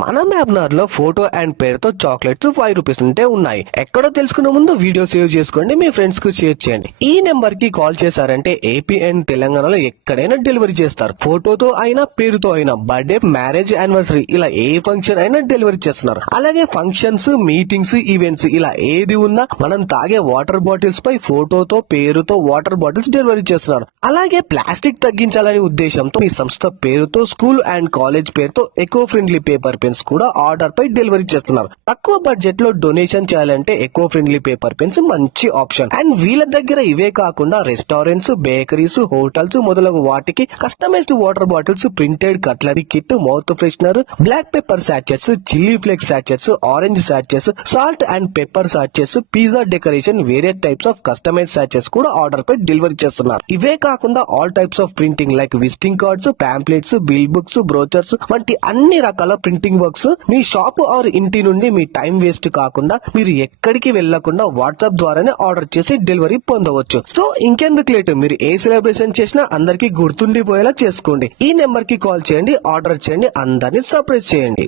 మన మ్యాప్నర్ లో photo and పేరుతో చాక్లెట్స్ 5 రూపీస్ ఉంటే ఉన్నాయి. ఎక్కడో తెలుసుకునే ముందు వీడియో సేవ్ చేసుకోండి, మీ ఫ్రెండ్స్ కు షేర్ చేయండి. ఈ నెంబర్ కి కాల్ చేశారంటే ఏపీ అండ్ తెలంగాణలో ఎక్కడైనా డెలివరీ చేస్తారు. ఫోటోతో అయినా పేరుతో అయినా బర్త్డే, మ్యారేజ్, యానివర్సరీ ఇలా ఏ ఫంక్షన్ అయినా డెలివరీ చేస్తున్నారు. అలాగే ఫంక్షన్స్, మీటింగ్స్, ఈవెంట్స్ ఇలా ఏది ఉన్నా మనం తాగే వాటర్ బాటిల్స్ పై ఫోటోతో పేరుతో వాటర్ బాటిల్స్ డెలివరీ చేస్తున్నారు. అలాగే ప్లాస్టిక్ తగ్గించాలనే ఉద్దేశంతో మీ సంస్థ పేరుతో స్కూల్ అండ్ కాలేజ్ పేరుతో ఎకో ఫ్రెండ్లీ పేపర్ పెన్స్ కూడా ఆర్డర్ పై డెలివరీ చేస్తున్నారు. తక్కువ బడ్జెట్ లో డొనేషన్ చేయాలంటే ఎకో ఫ్రెండ్లీ పేపర్ పెన్స్ మంచి ఆప్షన్. అండ్ వీళ్ళ దగ్గర ఇవే కాకుండా రెస్టారెంట్స్, బేకరీస్, హోటల్స్ మొదలగు వాటికి customised water bottles, printed cutlery kit, mouth freshener, black pepper sachets, chilli flakes sachets, orange sachets, salt and pepper sachets, pizza decoration, వేరే types of customise sachets కూడా order పై delivery చేస్తున్నారు. ఇవే కాకుండా all types of printing like visiting cards, pamphlets, bill books, brochures వంటి అన్ని రకాల printing works me shop or ఇంటి నుండి మీ టైం వేస్ట్ కాకుండా మీరు ఎక్కడికి వెళ్లకుండా వాట్సాప్ ద్వారానే ఆర్డర్ చేసి డెలివరీ పొందవచ్చు. సో ఇంకెందుకు లేటు, మీరు ఏ సెలబ్రేషన్ చేసినా అందరికీ గుర్తుండిపోయేలా చేసుకోండి. ఈ నెంబర్ కి కాల్ చేయండి, ఆర్డర్ చేయండి, అందరినీ సర్ప్రైజ్ చేయండి.